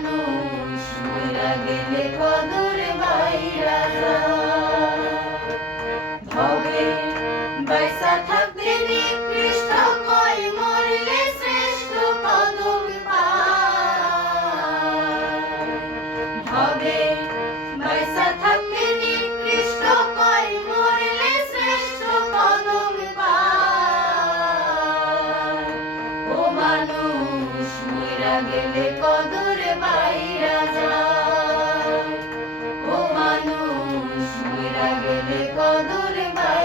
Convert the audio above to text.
মানুষ মইরা গেলে কদর বাইরা যায়। ভবে বাইসা থাকতে নিকৃষ্ট কয়, মরলে শ্রেষ্ঠ কদর পায়। ভবে বাইসা থাকতে নিকৃষ্ট কয়, মরলে শ্রেষ্ঠ কদর পায়। ও মানুষ মইরা গেলে কদর বাইরা যায়। ও মানুষ মইরা গেলে কদর বাইরা